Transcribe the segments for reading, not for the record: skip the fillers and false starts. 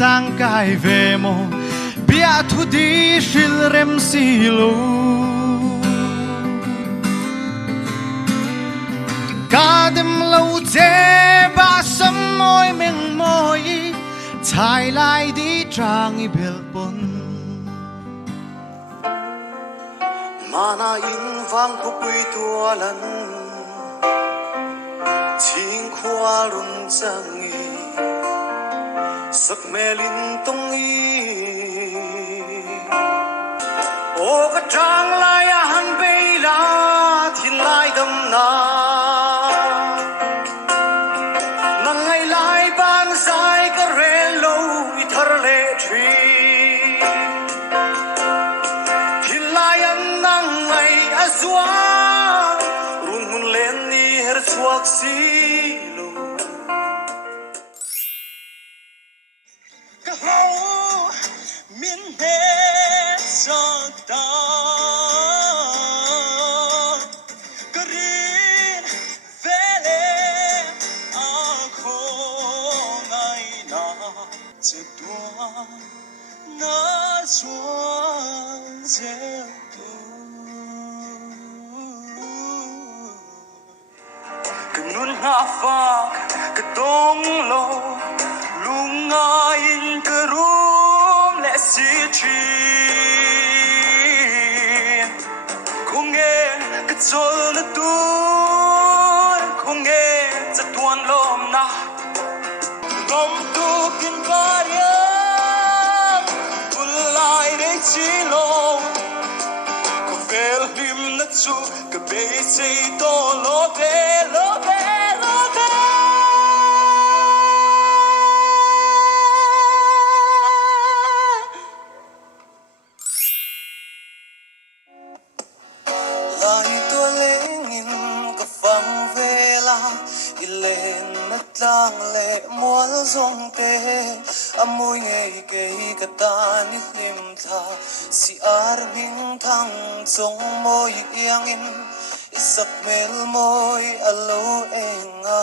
sang cài về mồ bia thu đi shil rem si lo ca đêm lâu dễ ba sớm môi mình môi chạy lại đi trang i bel pon mana in vang khu quy tua lần chính khoa rung chẳng nghi sắc mê linh tung y ô cái trang lai han bê la thiên lai đâm na nang ngày lai ban sai cái rê lâu thar lệ truy thiên lai an nang ngày azua run hun lên ni her chuak si nun hafak ketong lo lungain kerum le sitri kongen ketsol na tur kongen sa tuan lom na lom tu kin karya ulai de chilo ko fel lim na chu ka be sei to lo be lang lệ mual zong te amoi ngei ke kata ni lim tha si ar bing thang chong moi yang in isak mel moi alo enga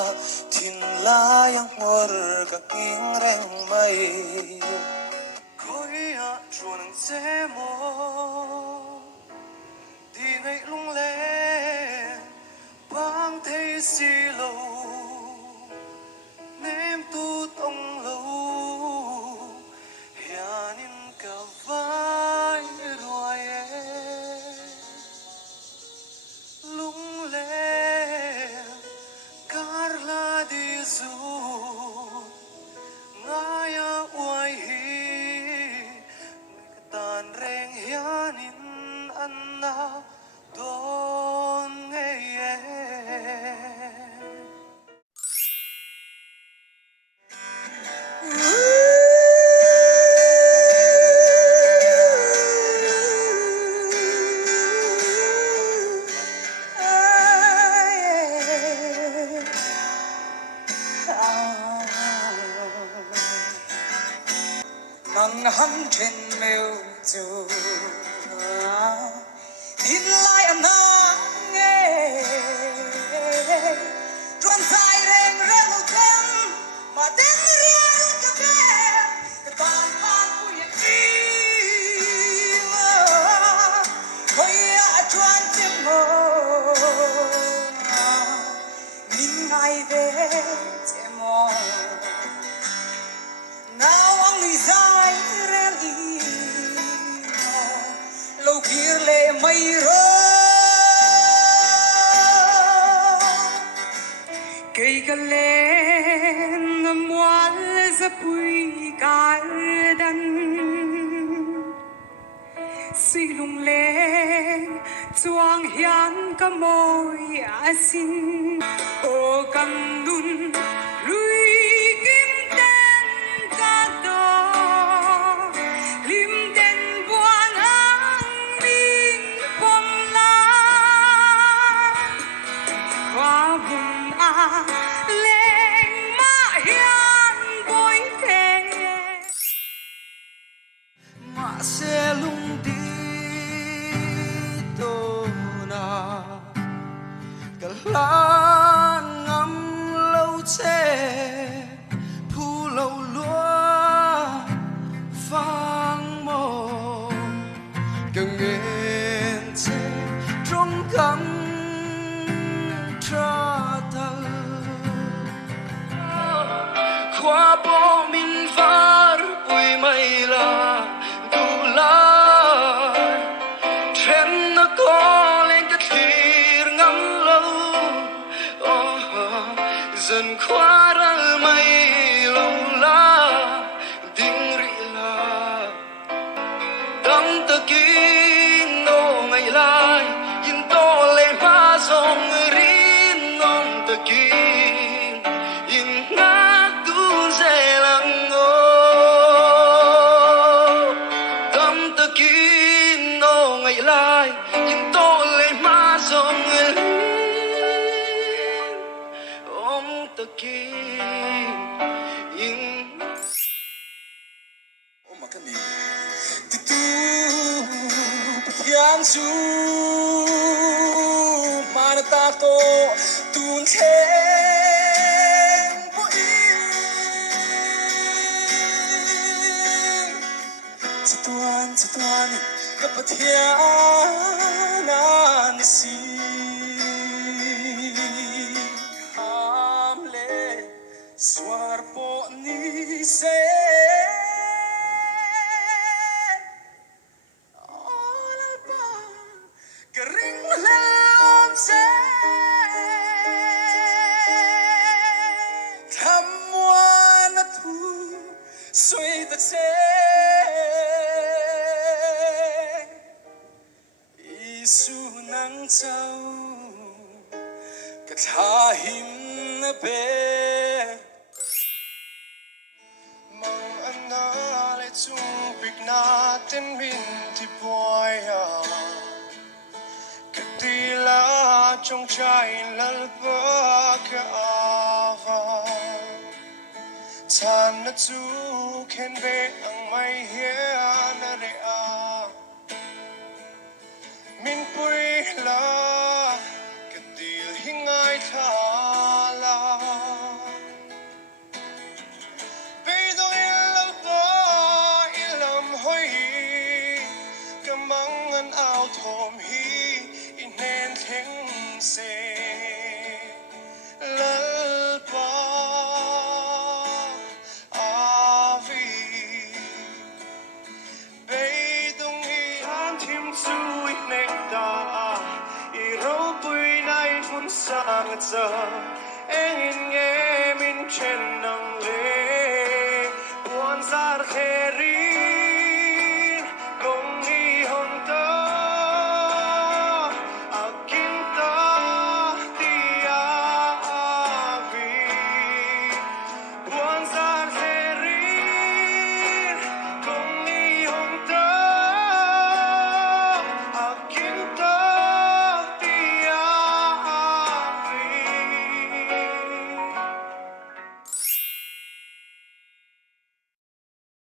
thin la yang mor ka king reng mai khoi a chuan se mo đi ngay lung le bang thấy si lo ném tu tông lâu hiền in cả vai đuôi lung lệ carla đi du ngaya uai hi tan reng hiền in anna don nghe hắn trên mêu dù tin lại anh nghe truan sai reng reng một thêm mà đến riêng cà phê cái bàn bàn của nhật chi khơi truan chim mơ min ngày về chém mò nào ông đi dài lâu kia lệ mây cây cà lên mual za pui cài đan suy lung lên chuang hian ca môi asin ô cam đun lui sẽ lung đi tô na cả lan ngắm lâu che thu lâu lúa khóa bỏ mình var bụi mây là đủ la trên nó có lên cái thir ngắm lâu dần khóa ra mây lâu la tiếng rì la đắm tơ kín nô ngày lai in to lên má dòng rin nông tơ kín in ngát tu dễ lăng ngô đắm tơ kín nô ngày lai in to lên má dòng rin om tơ kín in mà cái gì từ từ yang su mana ta to tun chen po in satuan kapatianan si hamle swar po ni se kering lam se tham na thu suy ta che isu nang chau ka tha him na be mang ana le chung pik na ten min ti boy tila trong trái lal ba ka ava tan na chu khen ve ang mai hian na re a min pui la ka dil hingai tha la pe do il ba ilam hoi kamang an ao thom hi nên thính se lal pa avi bay đông hi an thim suy nên ta i râu bụi nay phun sang giờ em nghe min trên nắng lê buồn zar khe